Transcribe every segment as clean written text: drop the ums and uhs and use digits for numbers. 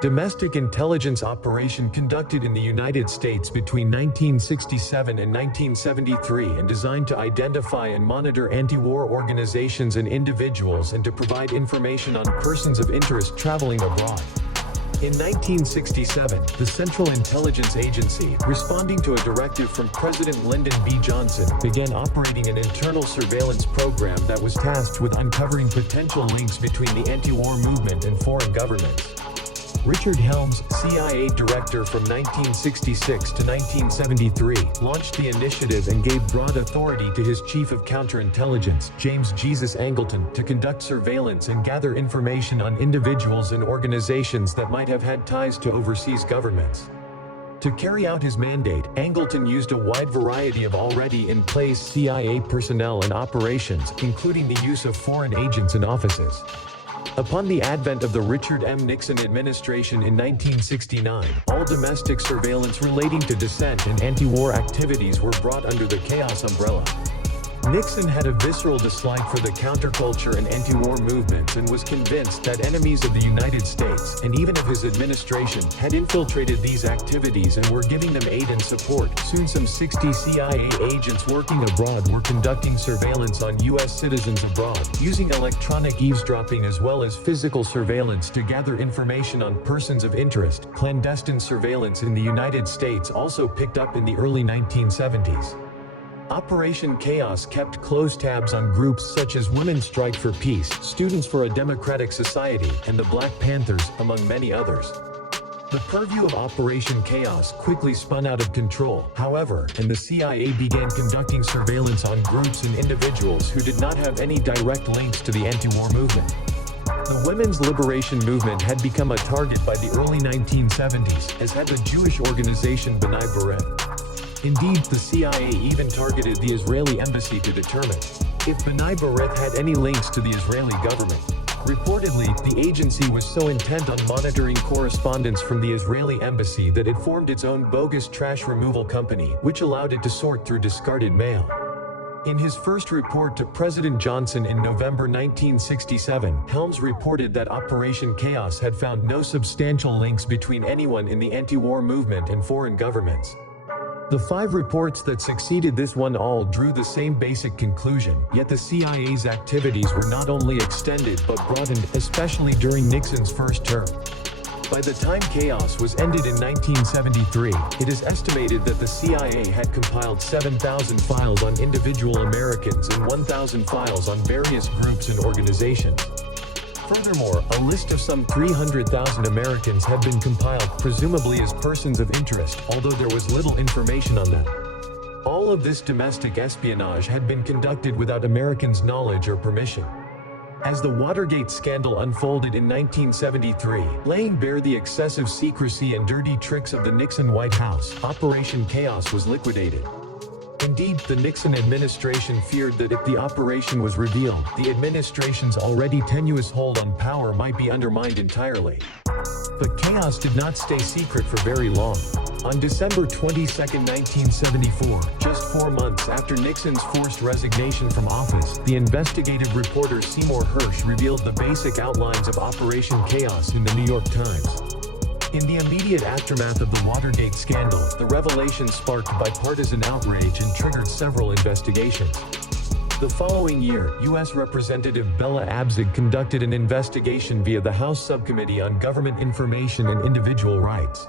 Domestic intelligence operation conducted in the United States between 1967 and 1973 and designed to identify and monitor anti-war organizations and individuals and to provide information on persons of interest traveling abroad. In 1967, the Central Intelligence Agency, responding to a directive from President Lyndon B. Johnson, began operating an internal surveillance program that was tasked with uncovering potential links between the anti-war movement and foreign governments. Richard Helms, CIA director from 1966 to 1973, launched the initiative and gave broad authority to his chief of counterintelligence, James Jesus Angleton, to conduct surveillance and gather information on individuals and organizations that might have had ties to overseas governments. To carry out his mandate, Angleton used a wide variety of already in place CIA personnel and operations, including the use of foreign agents and offices. Upon the advent of the Richard M. Nixon administration in 1969, all domestic surveillance relating to dissent and anti-war activities were brought under the chaos umbrella. Nixon had a visceral dislike for the counterculture and anti-war movements and was convinced that enemies of the United States, and even of his administration, had infiltrated these activities and were giving them aid and support. Soon some 60 CIA agents working abroad were conducting surveillance on U.S. citizens abroad, using electronic eavesdropping as well as physical surveillance to gather information on persons of interest. Clandestine surveillance in the United States also picked up in the early 1970s. Operation Chaos kept close tabs on groups such as Women's Strike for Peace, Students for a Democratic Society, and the Black Panthers, among many others. The purview of Operation Chaos quickly spun out of control, however, and the CIA began conducting surveillance on groups and individuals who did not have any direct links to the anti-war movement. The women's liberation movement had become a target by the early 1970s, as had the Jewish organization B'nai B'rith. Indeed, the CIA even targeted the Israeli embassy to determine if B'nai B'rith had any links to the Israeli government. Reportedly, the agency was so intent on monitoring correspondence from the Israeli embassy that it formed its own bogus trash removal company, which allowed it to sort through discarded mail. In his first report to President Johnson in November 1967, Helms reported that Operation Chaos had found no substantial links between anyone in the anti-war movement and foreign governments. The 5 reports that succeeded this one all drew the same basic conclusion, yet the CIA's activities were not only extended but broadened, especially during Nixon's first term. By the time chaos was ended in 1973, it is estimated that the CIA had compiled 7,000 files on individual Americans and 1,000 files on various groups and organizations. Furthermore, a list of some 300,000 Americans had been compiled, presumably as persons of interest, although there was little information on them. All of this domestic espionage had been conducted without Americans' knowledge or permission. As the Watergate scandal unfolded in 1973, laying bare the excessive secrecy and dirty tricks of the Nixon White House, Operation Chaos was liquidated. Indeed, the Nixon administration feared that if the operation was revealed, the administration's already tenuous hold on power might be undermined entirely. But chaos did not stay secret for very long. On December 22, 1974, just 4 months after Nixon's forced resignation from office, the investigative reporter Seymour Hersh revealed the basic outlines of Operation Chaos in the New York Times. In the immediate aftermath of the Watergate scandal, the revelation sparked bipartisan outrage and triggered several investigations. The following year, U.S. Representative Bella Abzug conducted an investigation via the House Subcommittee on Government Information and Individual Rights.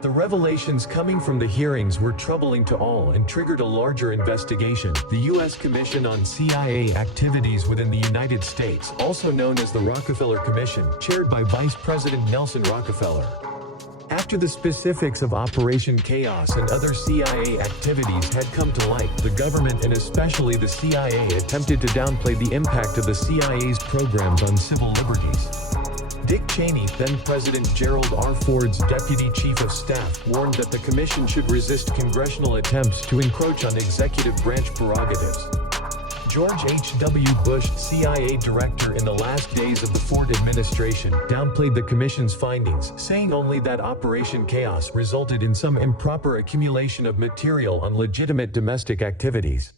The revelations coming from the hearings were troubling to all and triggered a larger investigation, the U.S. Commission on CIA Activities within the United States, also known as the Rockefeller Commission, chaired by Vice President Nelson Rockefeller. After the specifics of Operation Chaos and other CIA activities had come to light, the government and especially the CIA attempted to downplay the impact of the CIA's programs on civil liberties. Dick Cheney, then President Gerald R. Ford's deputy chief of staff, warned that the commission should resist congressional attempts to encroach on executive branch prerogatives. George H.W. Bush, CIA director in the last days of the Ford administration, downplayed the commission's findings, saying only that Operation Chaos resulted in some improper accumulation of material on legitimate domestic activities.